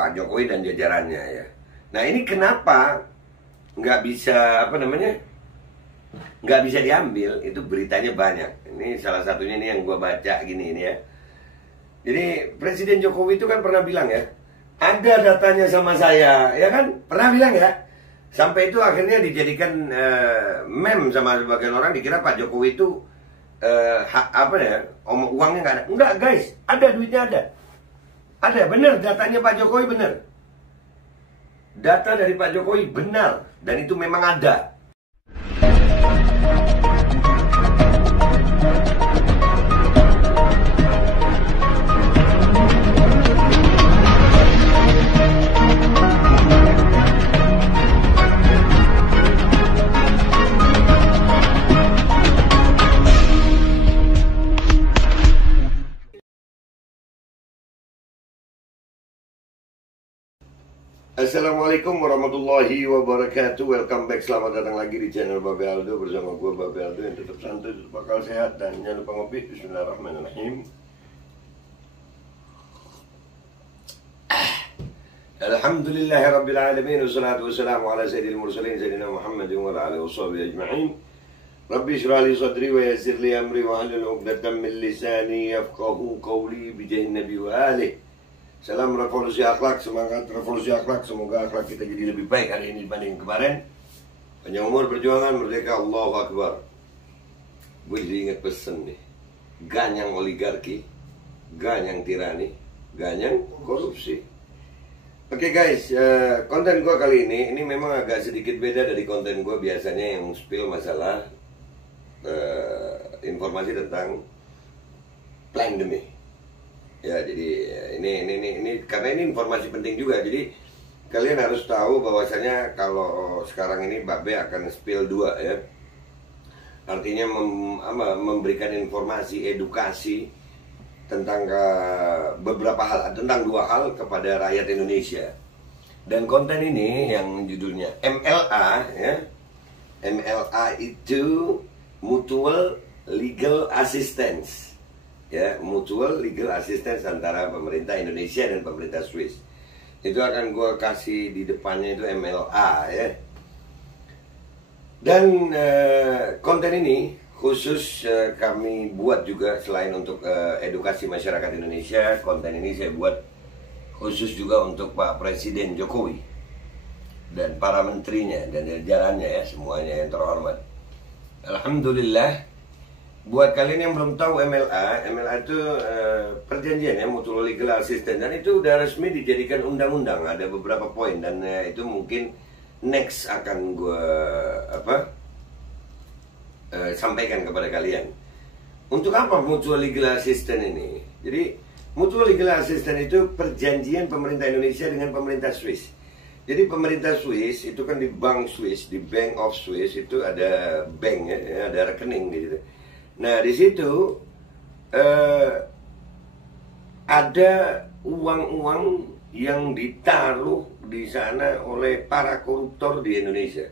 Pak Jokowi dan jajarannya ya. Nah ini kenapa nggak bisa nggak bisa diambil? Itu beritanya banyak. Ini salah satunya nih yang gue baca gini ini ya. Jadi Presiden Jokowi itu kan pernah bilang ya, ada datanya sama saya, ya kan? Pernah bilang ya. Sampai itu akhirnya dijadikan meme sama sebagian orang, dikira Pak Jokowi itu uangnya nggak ada. Enggak guys, ada, duitnya ada. Ada, benar, datanya Pak Jokowi benar. Data dari Pak Jokowi benar, dan itu memang ada. Assalamualaikum warahmatullahi wabarakatuh. Welcome back, selamat datang lagi di channel Babe Aldo. Bersama gue Babe Aldo yang tetap santai, tetap bakal sehat. Dan jangan lupa ngopi. Bismillahirrahmanirrahim. Alhamdulillahirrabbilalamin. Wassalatu wassalamu ala sayyidil mursalin Sayyidina Muhammadin wa ala alihi washabihi ajma'in. Rabbi shrah li sadri wa yassir li amri wa hlul 'uqdatam min lisani yafqahu qawli bi jahin nabi wa alihi. Salam revolusi akhlak, semangat revolusi akhlak. Semoga akhlak kita jadi lebih baik hari ini dibanding kemarin. Panjang umur, perjuangan, merdeka, Allahu Akbar. Gue jadi ingat pesen nih. Ganyang oligarki, ganyang tirani, ganyang korupsi. Oke guys, konten gue kali ini memang agak sedikit beda dari konten gue biasanya yang spill masalah informasi tentang pandemi. Ya, jadi ini karena ini informasi penting juga. Jadi kalian harus tahu bahwasanya kalau sekarang ini Babe akan spill 2 ya. Artinya memberikan informasi, edukasi tentang beberapa hal, tentang 2 hal kepada rakyat Indonesia. Dan konten ini yang judulnya MLA ya. MLA itu Mutual Legal Assistance. Ya, mutual legal assistance antara pemerintah Indonesia dan pemerintah Swiss. Itu akan gue kasih di depannya itu MLA ya. Dan konten ini khusus kami buat juga selain untuk edukasi masyarakat Indonesia. Konten ini saya buat khusus juga untuk Pak Presiden Jokowi dan para menterinya dan jajarannya ya, semuanya yang terhormat. Alhamdulillah. Buat kalian yang belum tahu MLA itu perjanjian ya, Mutual Legal Assistance, dan itu udah resmi dijadikan undang-undang. Ada beberapa poin dan itu mungkin next akan gue sampaikan kepada kalian. Untuk apa Mutual Legal Assistance ini? Jadi Mutual Legal Assistance itu perjanjian pemerintah Indonesia dengan pemerintah Swiss. Jadi pemerintah Swiss itu kan di Bank Swiss, di Bank of Swiss itu ada bank ya, ada rekening gitu. Nah di situ ada uang-uang yang ditaruh di sana oleh para koruptor di Indonesia.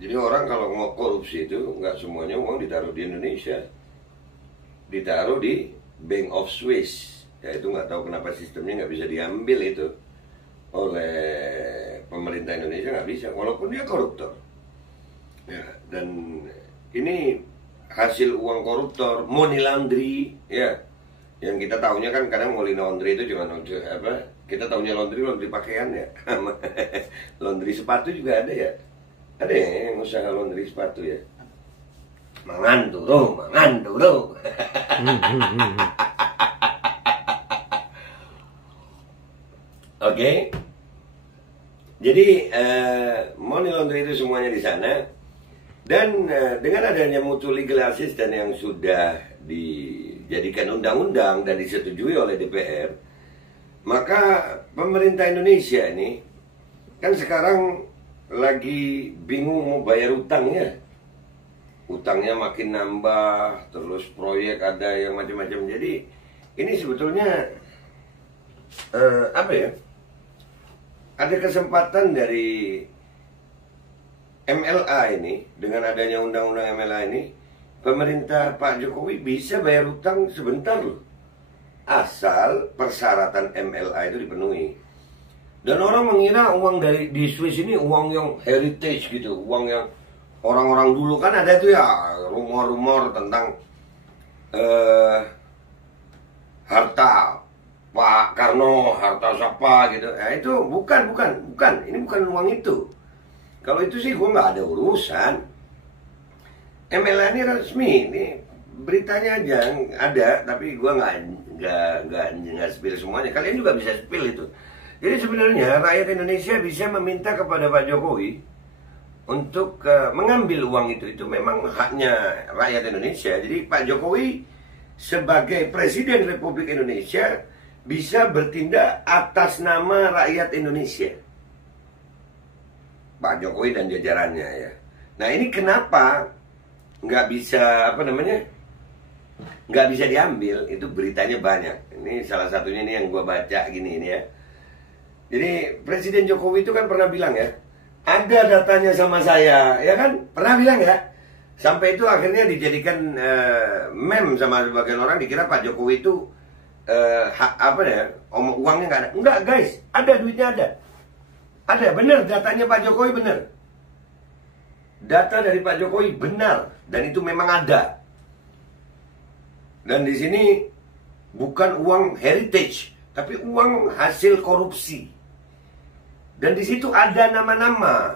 Jadi orang kalau mau korupsi itu nggak semuanya uang ditaruh di Indonesia, ditaruh di Bank of Swiss. Ya itu nggak tahu kenapa sistemnya nggak bisa diambil itu oleh pemerintah Indonesia, nggak bisa, walaupun dia koruptor. Ya, dan ini hasil uang koruptor, money laundry, ya. Yang kita tahunya kan kadang money laundry itu cuma kita tahunya laundry pakaian ya. Laundry sepatu juga ada ya. Ada ya yang usaha laundry sepatu ya. Mangan dulu. Oke. Jadi money laundry itu semuanya di sana. Dan dengan adanya Mutual Legal Assistance yang sudah dijadikan undang-undang dan disetujui oleh DPR, maka pemerintah Indonesia ini kan sekarang lagi bingung mau bayar utangnya. Utangnya makin nambah, terus proyek ada yang macam-macam. Jadi ini sebetulnya ada kesempatan dari MLA ini, dengan adanya undang-undang MLA ini, pemerintah Pak Jokowi bisa bayar utang sebentar loh. Asal persyaratan MLA itu dipenuhi. Dan orang mengira uang dari di Swiss ini uang yang heritage gitu, uang yang orang-orang dulu kan ada tuh ya rumor-rumor tentang harta Pak Karno, harta siapa gitu. Nah itu bukan. Ini bukan uang itu. Kalau itu sih gue nggak ada urusan. MLA ini resmi, ini beritanya aja ada, tapi gue nggak spill semuanya. Kalian juga bisa spill itu. Jadi sebenarnya rakyat Indonesia bisa meminta kepada Pak Jokowi untuk mengambil uang itu memang haknya rakyat Indonesia. Jadi Pak Jokowi sebagai Presiden Republik Indonesia bisa bertindak atas nama rakyat Indonesia. Pak Jokowi dan jajarannya ya. Nah ini kenapa nggak bisa nggak bisa diambil? Itu beritanya banyak. Ini salah satunya ini yang gue baca gini ini ya. Jadi Presiden Jokowi itu kan pernah bilang ya, ada datanya sama saya, ya kan? Pernah bilang ya. Sampai itu akhirnya dijadikan meme sama sebagian orang, dikira Pak Jokowi itu uangnya nggak ada. Enggak guys, ada, duitnya ada. Ada, benar, datanya Pak Jokowi benar. Data dari Pak Jokowi benar, dan itu memang ada. Dan di sini bukan uang heritage, tapi uang hasil korupsi. Dan di situ ada nama-nama.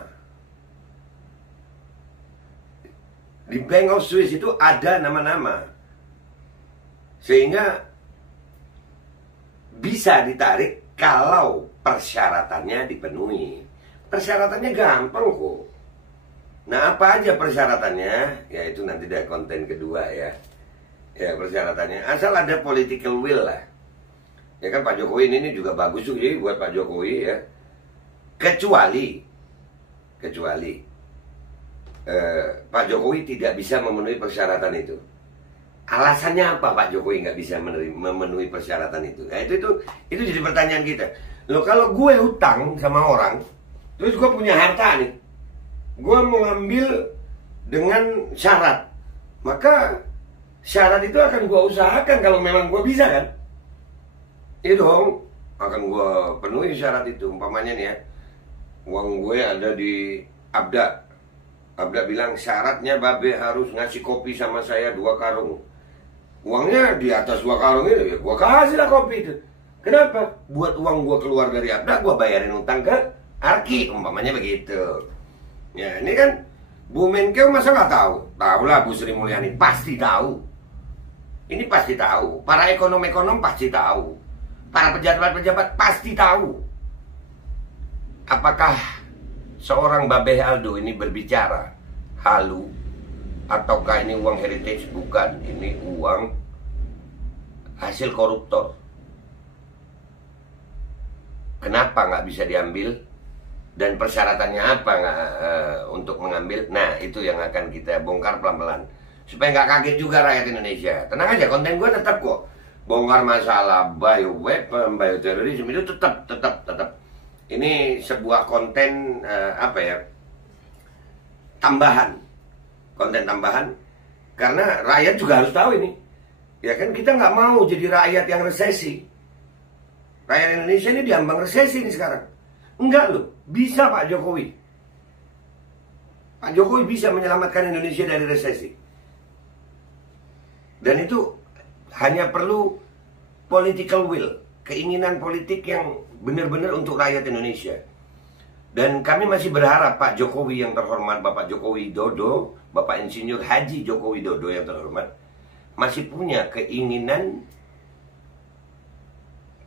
Di Bank of Swiss itu ada nama-nama. Sehingga bisa ditarik kalau persyaratannya dipenuhi. Persyaratannya gampang kok. Nah, apa aja persyaratannya? Ya itu nanti dari konten kedua ya. Ya persyaratannya asal ada political will lah. Ya kan Pak Jokowi ini juga bagus juga buat Pak Jokowi ya. Kecuali Pak Jokowi tidak bisa memenuhi persyaratan itu. Alasannya apa Pak Jokowi nggak bisa memenuhi persyaratan itu? Nah itu jadi pertanyaan kita. Loh kalau gue hutang sama orang, terus gue punya harta nih, gue mau ngambil dengan syarat, maka syarat itu akan gue usahakan kalau memang gue bisa kan? Iya dong, akan gue penuhi syarat itu. Umpamanya nih ya, uang gue ada di Abda. Abda bilang syaratnya Babe harus ngasih kopi sama saya 2 karung. Uangnya di atas 2 karung itu, ya gue kasih lah kopi itu. Kenapa? Buat uang gue keluar dari Abda, gue bayarin utang ke Arki, umpamanya begitu. Ya ini kan Bu Menkeu masa nggak tahu? Tahu lah Bu Sri Mulyani, pasti tahu. Ini pasti tahu. Para ekonom-ekonom pasti tahu. Para pejabat-pejabat pasti tahu. Apakah seorang Babe Aldo ini berbicara halu, ataukah ini uang heritage? Bukan, ini uang hasil koruptor. Kenapa nggak bisa diambil? Dan persyaratannya apa untuk mengambil? Nah itu yang akan kita bongkar pelan-pelan supaya nggak kaget juga rakyat Indonesia. Tenang aja, konten gue tetap kok. Bongkar masalah bioweapon, bioterorisme itu tetap. Ini sebuah konten tambahan, konten tambahan, karena rakyat juga harus tahu ini. Ya kan kita nggak mau jadi rakyat yang resesi. Rakyat Indonesia ini diambang resesi ini sekarang. Enggak loh, bisa Pak Jokowi. Pak Jokowi bisa menyelamatkan Indonesia dari resesi. Dan itu hanya perlu political will, keinginan politik yang benar-benar untuk rakyat Indonesia. Dan kami masih berharap Pak Jokowi yang terhormat, Bapak Jokowi Widodo, Bapak Insinyur Haji Joko Widodo yang terhormat, masih punya keinginan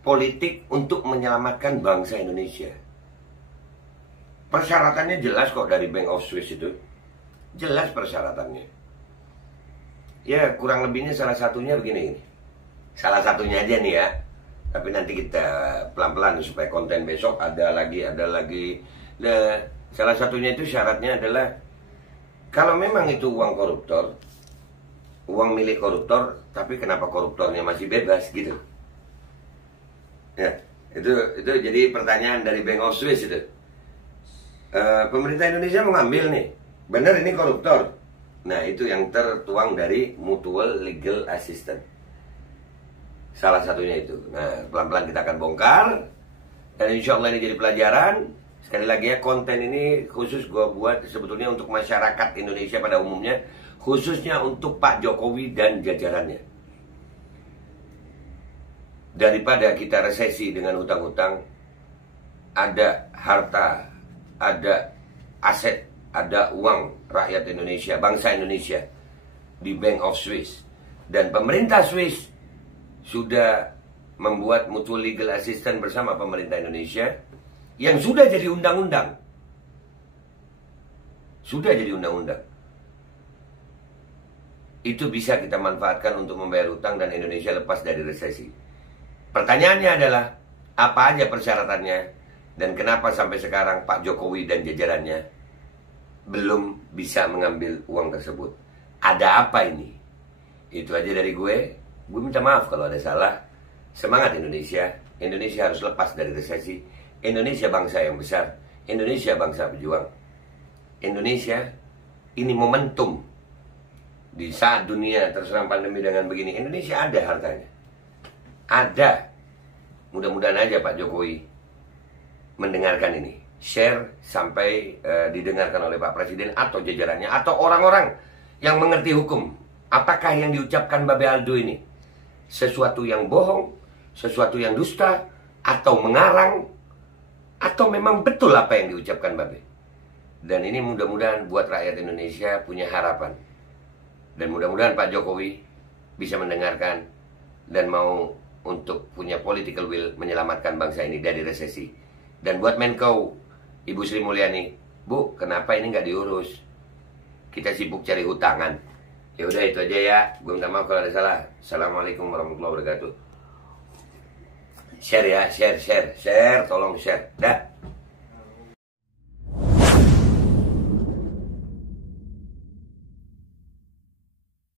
politik untuk menyelamatkan bangsa Indonesia. Persyaratannya jelas kok dari Bank of Swiss itu. Jelas persyaratannya. Ya kurang lebihnya salah satunya begini. Salah satunya aja nih ya. Tapi nanti kita pelan-pelan supaya konten besok ada lagi. Nah, salah satunya itu syaratnya adalah kalau memang itu uang koruptor, uang milik koruptor, tapi kenapa koruptornya masih bebas gitu? Ya, itu jadi pertanyaan dari Bank of Swiss itu. Pemerintah Indonesia mengambil nih, benar ini koruptor. Nah itu yang tertuang dari Mutual Legal Assistance. Salah satunya itu. Nah pelan-pelan kita akan bongkar Dan insya Allah ini jadi pelajaran. Sekali lagi ya, konten ini khusus gue buat sebetulnya untuk masyarakat Indonesia pada umumnya, khususnya untuk Pak Jokowi dan jajarannya. Daripada kita resesi dengan hutang-hutang, ada harta, ada aset, ada uang rakyat Indonesia, bangsa Indonesia di Bank of Swiss. Dan pemerintah Swiss sudah membuat mutual legal assistance bersama pemerintah Indonesia yang sudah jadi undang-undang. Sudah jadi undang-undang. Itu bisa kita manfaatkan untuk membayar utang dan Indonesia lepas dari resesi. Pertanyaannya adalah, apa aja persyaratannya dan kenapa sampai sekarang Pak Jokowi dan jajarannya belum bisa mengambil uang tersebut? Ada apa ini? Itu aja dari gue. Gue minta maaf kalau ada salah. Semangat Indonesia. Indonesia harus lepas dari resesi. Indonesia bangsa yang besar. Indonesia bangsa pejuang. Indonesia ini momentum. Di saat dunia terserang pandemi dengan begini, Indonesia ada hartanya. Ada. Mudah-mudahan aja Pak Jokowi mendengarkan ini. Share sampai didengarkan oleh Pak Presiden atau jajarannya atau orang-orang yang mengerti hukum. Apakah yang diucapkan Babe Aldo ini sesuatu yang bohong, sesuatu yang dusta, atau mengarang, atau memang betul apa yang diucapkan Babe? Dan ini mudah-mudahan buat rakyat Indonesia punya harapan. Dan mudah-mudahan Pak Jokowi bisa mendengarkan dan mau untuk punya political will menyelamatkan bangsa ini dari resesi. Dan buat Menko, Ibu Sri Mulyani, Bu, kenapa ini nggak diurus? Kita sibuk cari hutangan. Ya udah itu aja ya. Gue minta maaf kalau ada salah. Assalamualaikum warahmatullahi wabarakatuh. Share ya, share, tolong share. Dah.